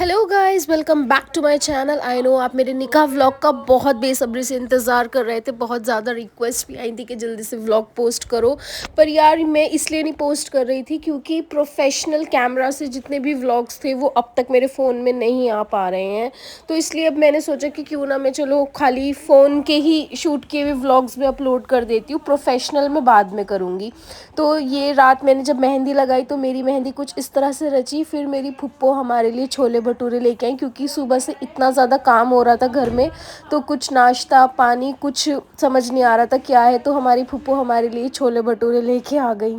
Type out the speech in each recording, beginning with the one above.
Hello guys, welcome back to my channel. I know आप मेरे निकाह व्लॉग का बहुत बेसब्री से इंतज़ार कर रहे थे। बहुत ज़्यादा रिक्वेस्ट भी आई थी कि जल्दी से व्लॉग पोस्ट करो, पर यार मैं इसलिए नहीं पोस्ट कर रही थी क्योंकि प्रोफेशनल कैमरा से जितने भी व्लॉग्स थे वो अब तक मेरे फ़ोन में नहीं आ पा रहे हैं। तो इसलिए अब मैंने सोचा कि क्यों ना मैं चलो खाली फ़ोन के ही शूट किए हुए व्लॉग्स में अपलोड कर देती हूँ, प्रोफेशनल में बाद में करूँगी। तो ये रात मैंने जब मेहंदी लगाई तो मेरी मेहंदी कुछ इस तरह से रची। फिर मेरी फुप्पो हमारे लिए छोले भटूरे लेके आई क्योंकि सुबह से इतना ज़्यादा काम हो रहा था घर में, तो कुछ नाश्ता पानी कुछ समझ नहीं आ रहा था क्या है। तो हमारी फुप्पो हमारे लिए छोले भटूरे लेके आ गई।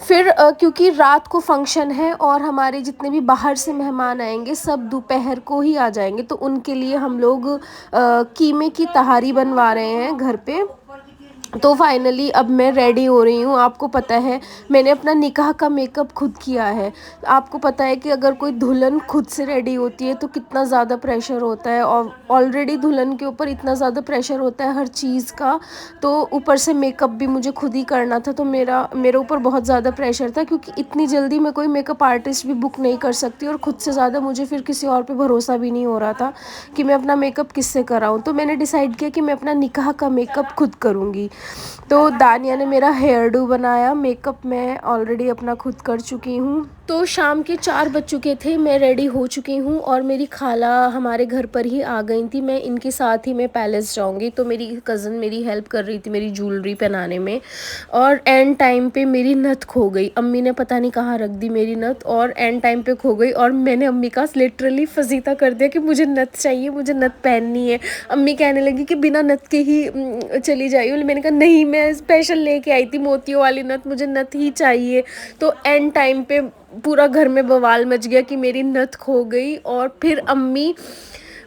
फिर क्योंकि रात को फंक्शन है और हमारे जितने भी बाहर से मेहमान आएंगे सब दोपहर को ही आ जाएंगे, तो उनके लिए हम लोग कीमे की तहारी बनवा रहे हैं घर पे। तो फाइनली अब मैं रेडी हो रही हूँ। आपको पता है मैंने अपना निकाह का मेकअप खुद किया है। आपको पता है कि अगर कोई दुल्हन खुद से रेडी होती है तो कितना ज़्यादा प्रेशर होता है, और ऑलरेडी दुल्हन के ऊपर इतना ज़्यादा प्रेशर होता है हर चीज़ का, तो ऊपर से मेकअप भी मुझे खुद ही करना था। तो मेरे ऊपर बहुत ज़्यादा प्रेशर था क्योंकि इतनी जल्दी मैं कोई मेकअप आर्टिस्ट भी बुक नहीं कर सकती, और ख़ुद से ज़्यादा मुझे फिर किसी और पे भरोसा भी नहीं हो रहा था कि मैं अपना मेकअप किससे कराऊँ। तो मैंने डिसाइड किया कि मैं अपना निकाह का मेकअप खुद करूँगी। तो दानिया ने मेरा हेयर डू बनाया, मेकअप मैं ऑलरेडी अपना खुद कर चुकी हूँ। तो शाम के 4 बज चुके थे, मैं रेडी हो चुकी हूँ और मेरी खाला हमारे घर पर ही आ गई थी। मैं इनके साथ ही मैं पैलेस जाऊँगी, तो मेरी कज़न मेरी हेल्प कर रही थी मेरी ज्वेलरी पहनाने में। और एंड टाइम पे मेरी नथ खो गई। अम्मी ने पता नहीं कहाँ रख दी मेरी नथ, और एंड टाइम पे खो गई। और मैंने अम्मी का लिटरली फजीता कर दिया कि मुझे नथ चाहिए, मुझे नथ पहननी है। अम्मी कहने लगी कि बिना नथ के ही चली जाइए। मैंने कहा नहीं, मैं स्पेशल लेके आई थी मोतियों वाली नथ, मुझे नथ ही चाहिए। तो एंड टाइम पे पूरा घर में बवाल मच गया कि मेरी नथ खो गई। और फिर अम्मी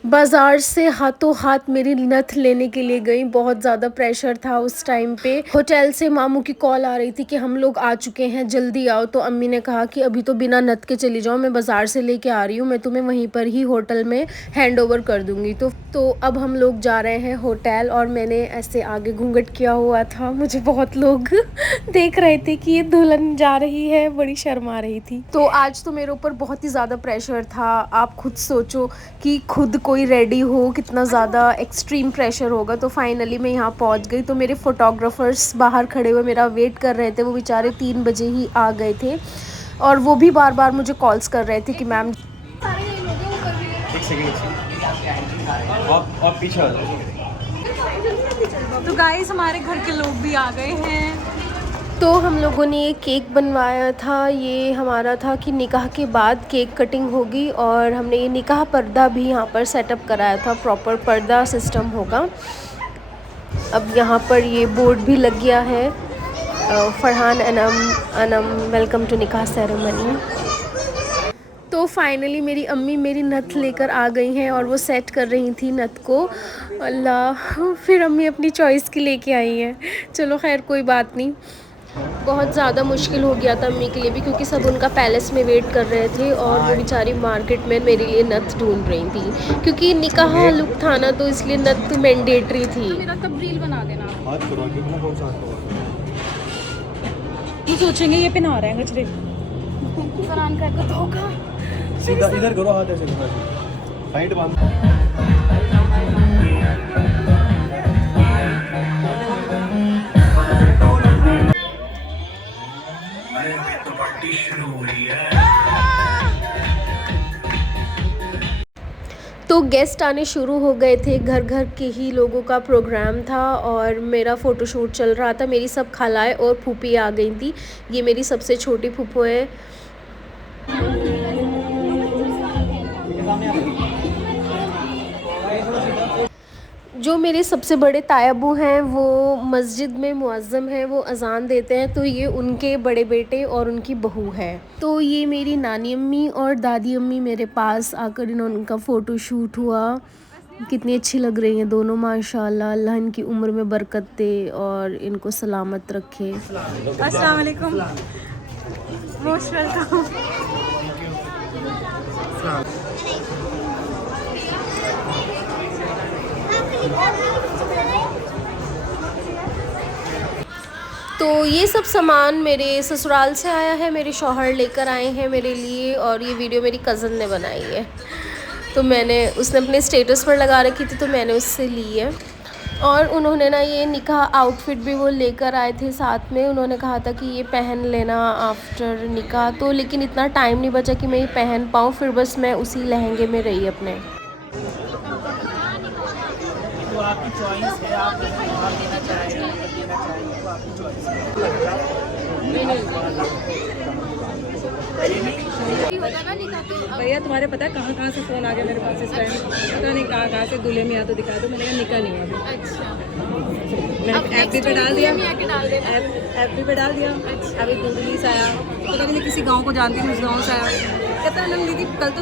बाज़ार से हाथों हाथ मेरी नथ लेने के लिए गई। बहुत ज़्यादा प्रेशर था उस टाइम पे। होटल से मामू की कॉल आ रही थी कि हम लोग आ चुके हैं, जल्दी आओ। तो अम्मी ने कहा कि अभी तो बिना नथ के चली जाओ, मैं बाज़ार से लेके आ रही हूँ, मैं तुम्हें वहीं पर ही होटल में हैंड ओवर कर दूँगी। तो अब हम लोग जा रहे हैं होटल, और मैंने ऐसे आगे घूंघट किया हुआ था। मुझे बहुत लोग देख रहे थे कि ये दुल्हन जा रही है, बड़ी शर्म आ रही थी। तो आज तो मेरे ऊपर बहुत ही ज़्यादा प्रेशर था। आप खुद सोचो कि खुद कोई रेडी हो कितना ज़्यादा एक्सट्रीम प्रेशर होगा। तो फाइनली मैं यहाँ पहुँच गई। तो मेरे फोटोग्राफर्स बाहर खड़े हुए मेरा वेट कर रहे थे, वो बेचारे 3 बजे ही आ गए थे, और वो भी बार बार मुझे कॉल्स कर रहे थे कि मैम। और पीछे आ जाओ। तो गाइस हमारे घर के लोग भी आ गए हैं। तो हम लोगों ने ये केक बनवाया था। ये हमारा था कि निकाह के बाद केक कटिंग होगी, और हमने ये निकाह पर्दा भी यहाँ पर सेटअप कराया था, प्रॉपर पर्दा सिस्टम होगा। अब यहाँ पर ये बोर्ड भी लग गया है, फरहान अनम वेलकम टू निकाह सेरेमनी। तो फाइनली मेरी अम्मी मेरी नथ लेकर आ गई हैं और वो सेट कर रही थी नथ को। अल्लाह, फिर अम्मी अपनी चॉइस की लेके आई हैं। चलो खैर कोई बात नहीं। बहुत ज़्यादा मुश्किल हो गया था अम्मी के लिए भी, क्योंकि सब उनका पैलेस में वेट कर रहे थे और वो बेचारी मार्केट में मेरे लिए नथ ढूंढ रही थी, क्योंकि निकाह लुक था ना, तो इसलिए नथ मैंडेटरी थी। मेरा तब रील बना देना। हाथ करो आगे, अपना कौन सा हाथ करो? ये सोचेंगे ये पहना रहे हैं गजरे। फरहान का को धोखा। सीधा इधर करो, हाथ ऐसे करो, साइड बांध। तो पार्टी शुरू हो रही है। तो गेस्ट आने शुरू हो गए थे, घर घर के ही लोगों का प्रोग्राम था, और मेरा फ़ोटोशूट चल रहा था। मेरी सब खालाएं और फूफी आ गई थी। ये मेरी सबसे छोटी फूफो है। जो मेरे सबसे बड़े तायाबू हैं वो मस्जिद में मुअज्जम हैं, वो अज़ान देते हैं, तो ये उनके बड़े बेटे और उनकी बहू है। तो ये मेरी नानी अम्मी और दादी अम्मी मेरे पास आकर इन्होंने उनका फ़ोटो शूट हुआ। कितनी अच्छी लग रही हैं दोनों माशाल्लाह। अल्लाह इनकी उम्र में बरकत दे और इनको सलामत रखे। अस्सलाम वालेकुम। Most welcome. तो ये सब सामान मेरे ससुराल से आया है, मेरे शौहर लेकर आए हैं मेरे लिए, और ये वीडियो मेरी कज़न ने बनाई है। तो उसने अपने स्टेटस पर लगा रखी थी तो मैंने उससे ली है। और उन्होंने ना ये निकाह आउटफिट भी वो लेकर आए थे साथ में। उन्होंने कहा था कि ये पहन लेना आफ्टर निकाह, तो लेकिन इतना टाइम नहीं बचा कि मैं ये पहन पाऊँ, फिर बस मैं उसी लहंगे में रही अपने। तो आपकी चॉइस है, आप और देना चाहें तो आपकी चॉइस है। भैया तुम्हारे पता है कहाँ से फ़ोन आ गया मेरे पास इस टाइम, पता नहीं कहाँ से दूल्हे में या तो दिखा दो। मैंने कहा निकाह नहीं हुआ अभी। अच्छा, मैंने एफबी पे डाल दिया, एफबी पे डाल दिया। अभी दूल्ही से आया, पता नहीं मैं किसी गांव को जानती हूँ, उस गांव से आया, कहता है दीदी कल तो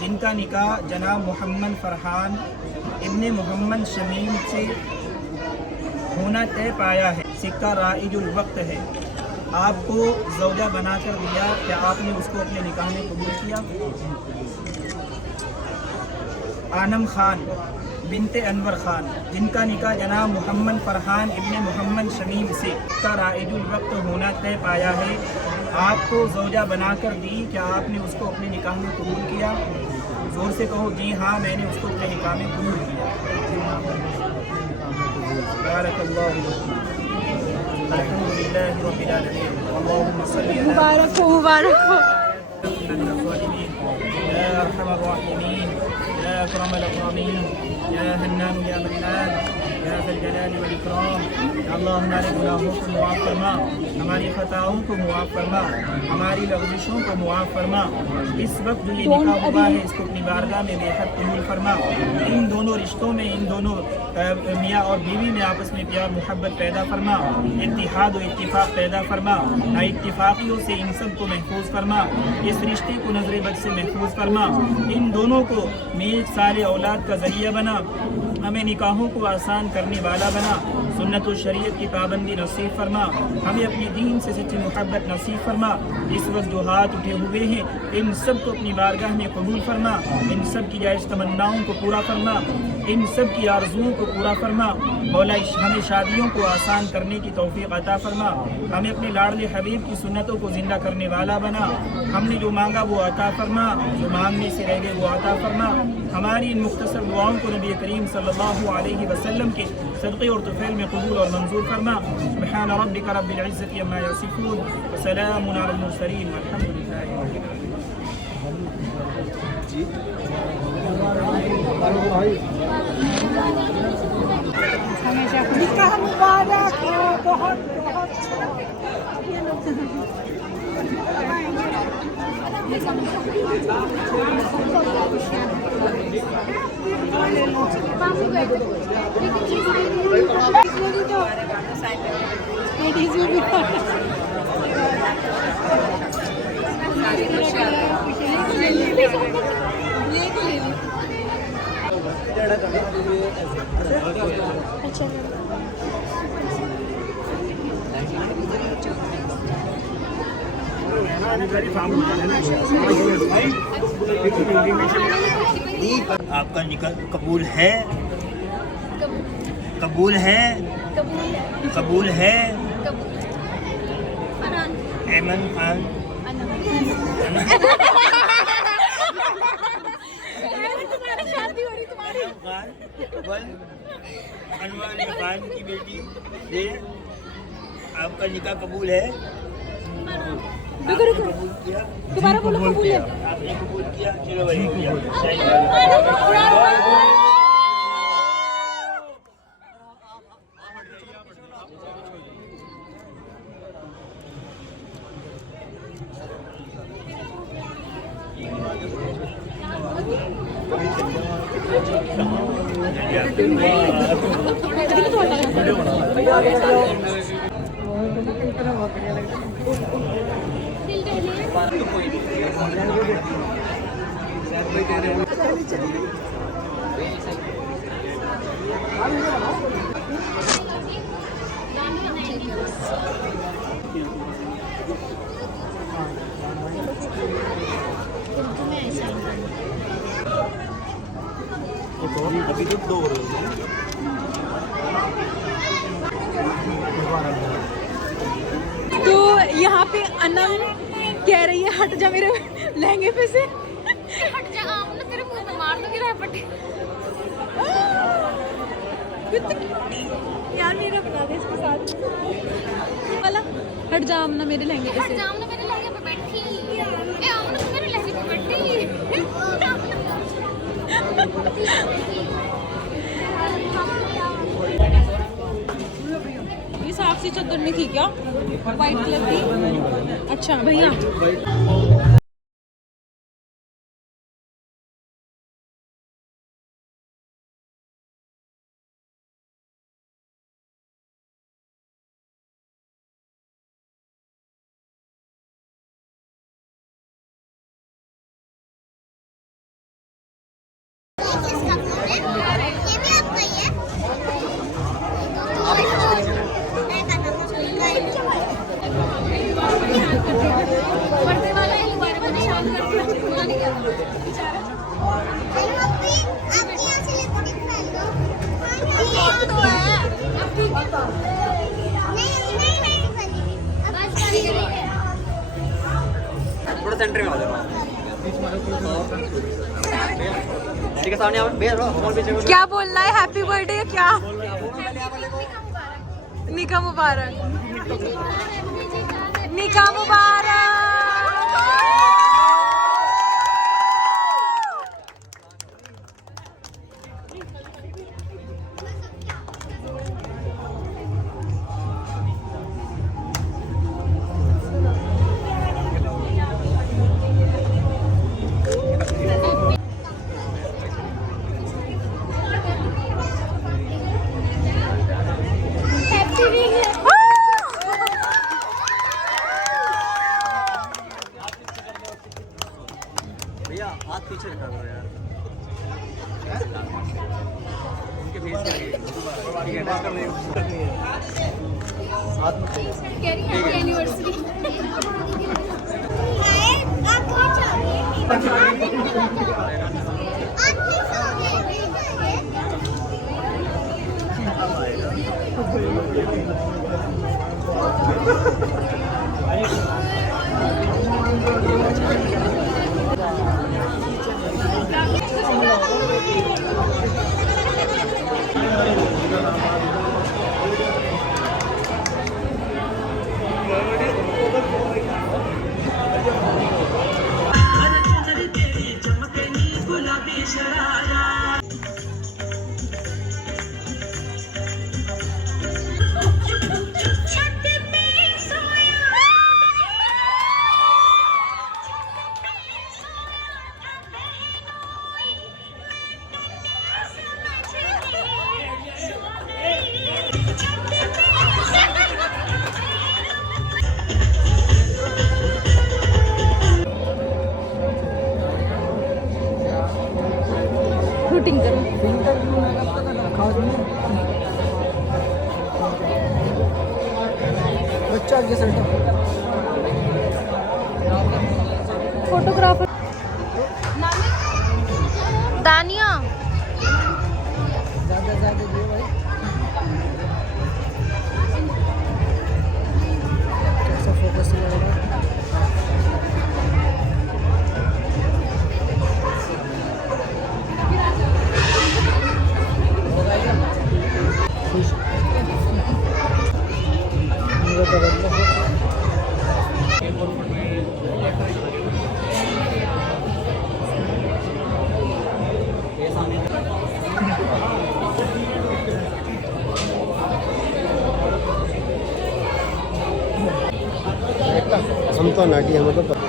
जिनका निकाह जनाब मोहम्मद फरहान इब्ने मोहम्मद शमीम से होना तय पाया है, सिक्का राइजुल वक्त है, आपको ज़ौजा बनाकर दिया, क्या आपने उसको अपने निकाह में कबूल किया? आनम खान बिनते अनवर खान, जिनका निकाह जनाब मोहम्मद फरहान इब्ने मोहम्मद शमीम से सिक्का राइजुल वक्त होना तय पाया है, आपको ज़ौजा बनाकर दी, क्या आपने उसको अपने निकाह में कबूल किया? ज़ोर से कहो जी हाँ, मैंने उसको अपने निकाह में कबूल किया। मुबारक हो, मुबारक हो। या हन्नान या मन्नान या ज़ल जलाली वल इकराम। अल्लाह हमारे गुनाहों को मुआफ़ फरमा, हमारी ख़ताओं को मुआफ़ फरमा, हमारी लग़ज़िशों को मुआफ़ फरमा। इस वक्त जो ये निकाह हुआ है इसको अपनी बारगाह में बेहद कबूल फरमा। इन दोनों रिश्तों में, इन दोनों मियाँ और बीवी में आपस में प्यार मोहब्बत पैदा फरमा, इत्तिहाद और इत्तिफ़ाक़ पैदा फरमा, नाइत्तिफ़ाक़ियों से इन सब को महफूज फरमा, इस रिश्ते को नज़र बद से महफूज फरमा, इन दोनों को नेक साले औलाद का ज़रिया बना, हमें निकाहों को आसान करने वाला बना, सुन्नत और शरीयत की पाबंदी नसीब फरमा, हमें अपने दीन से सच्ची मोहब्बत नसीब फरमा। इस वक्त जो हाथ उठे हुए हैं इन सब को अपनी बारगाह में कबूल फरमा, इन सब की जायज़ तमन्नाओं को पूरा फरमा, इन सब की आरज़ुओं को पूरा फरमा। मौला हमें शादियों को आसान करने की तौफ़ीक़ अता फरमा, हमें अपने लाडले हबीब की सुन्नतों को ज़िंदा करने वाला बना, हमने जो मांगा वो अता फरमा, जो मांगने से रह गए वो अता फरमा। हमारी इन मुख्तसर दुआओं को नबी करीम सल्लल्लाहु अलैहि वसल्लम के सदक़े और तुफ़ैल में कबूल और मंजूर फरमा। सुब्हान रब्बिका रब्बिल इज़्ज़ति अम्मा यसिफ़ून व सलामुन अलल मुरसलीन वल्हम्दुलिल्लाहि रब्बिल आलमीन। निकाह मुबारक हो, बहुत बहुत। आपका निकाह कबूल है, कबूल है, कबूल है। ऐमन खान अनवार खान की बेटी से आपका निकाह कबूल है। कबूल किया, दोबारा बोलो, कबूल है। आपने कबूल किया, चलो भाई तो यहाँ पे अनम कह रही है हट जा मेरे लहंगे पे से। हट जा आम ना तेरे मुंह में मार दूंगी रैपट। यार मेरा बना दे इसके साथ वाला हट जा आम ना मेरे लहंगे पे हट से। जा आम ना मेरे लहंगे पे बैठी। ए आम ना मेरे लहंगे पे बैठी। ये साफ सी चद्दर नहीं थी क्या वाइट कलर की? अच्छा भैया पर्दे वाला है दोबारा में निशान कर दिया नहीं गया बेचारा। तो है अब ठीक है। थोड़ा सेंटर में आ जाओ के सामने आओ भैया फोन पीछे को। क्या बोलना है? हैप्पी बर्थडे या क्या? निका मुबारक। निका मुबारक। भैया हाथ पीछे रखा करो यार उनके फेस के आगे ठीक है ना कर रहे हो हाथ में कह रही है हैप्पी एनिवर्सरी। शूटिंग करो। बच्चा आगे सर फोटोग्राफर दानिया ज़्यादा दिए भाई कैसा फोकस लगेगा हम तो नाटी हमें तो पता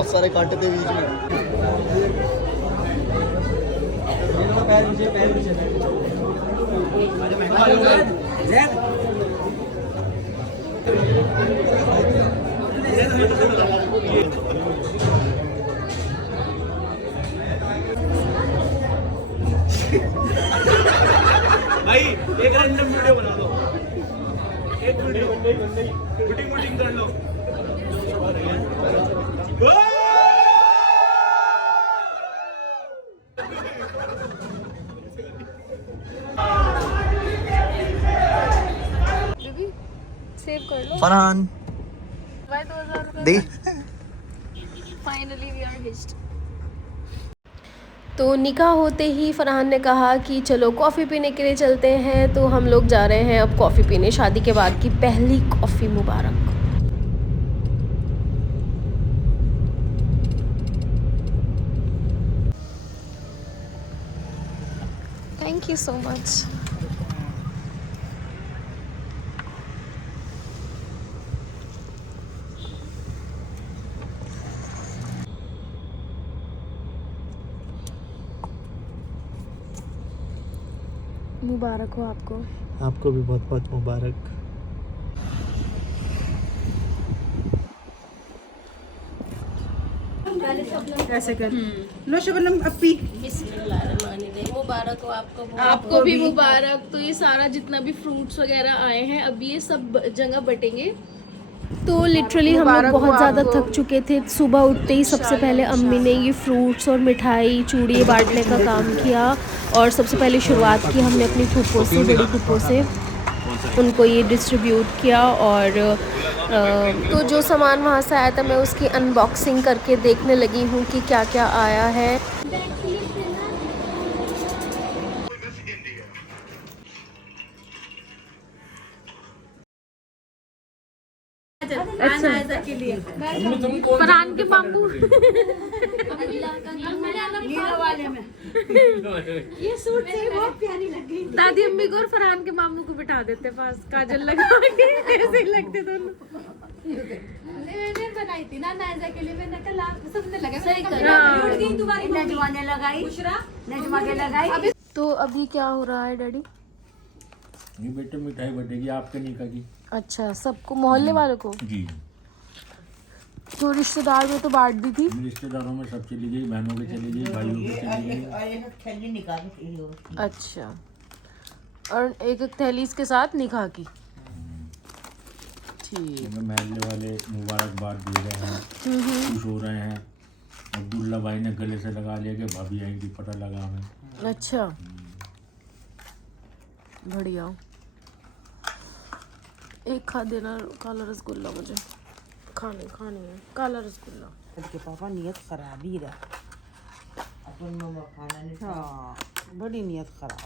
बहुत सारे कांटे थे बीच में। भाई एक रैंडम वीडियो बना दो, एक वीडियो शूटिंग कर लो। सेव कर लो। फरहान भाई 2000 रुपए दे। Finally we are hitched. तो निकाह होते ही फरहान ने कहा कि चलो कॉफ़ी पीने के लिए चलते हैं। तो हम लोग जा रहे हैं अब कॉफ़ी पीने, शादी के बाद की पहली कॉफ़ी मुबारक। Thank you so much. मुबारक हो आपको। आपको भी बहुत बहुत मुबारक। कैसे कर लो शबनम अपी। मुबारक हो आपको भी मुबारक। तो ये सारा जितना भी फ्रूट्स वगैरह आए हैं अब ये सब जगह बटेंगे। तो लिटरली हम लोग बहुत ज़्यादा थक चुके थे। सुबह उठते ही सबसे पहले अम्मी ने ये फ्रूट्स और मिठाई चूड़ियाँ बांटने का काम किया और सबसे पहले शुरुआत की हमने अपनी फूफो से, बड़ी फूफो से, उनको ये डिस्ट्रीब्यूट किया। और तो जो सामान वहाँ से आया था मैं उसकी अनबॉक्सिंग करके देखने लगी हूँ कि क्या क्या आया है। फरहान के मामू ये सूट से बहुत प्यारी लग गई। दादी अम्मी को और फरहान के मामू को बिठा देते पास, काजल लगा के ऐसे ही लगते दोनों। मैंने बनाई थी ना नायजा के लिए, मैंने कल सबने लगा सही गई तुम्हारी नजमा ने लगाई, नजमा के लगाई। तो अभी क्या हो रहा है डैडी? ये बेटे मिठाई बटेगी आपके निकाह की। अच्छा, सबको, मोहल्ले वालों को? जी। तो रिश्तेदार में तो बांट दी थी। रिश्तेदारों में सब चली गई, बहनों के चली गई, भाइयों के चली गई। अच्छा, और एक एक थैली इसके साथ निकाह की। ठीक। महल्ले वाले मुबारकबाद दे रहे हैं, खुश हो रहे हैं। अब्दुल्ला भाई ने गले से लगा लिया कि भाभी आएंगी, पता लगा हमें। अच्छा, बढ़िया। एक खा देना काला रसगुल्ला, मुझे खाने है काला रसगुल्ला। के पापा नियत खराब ही रहा। हाँ, बड़ी नियत खराब।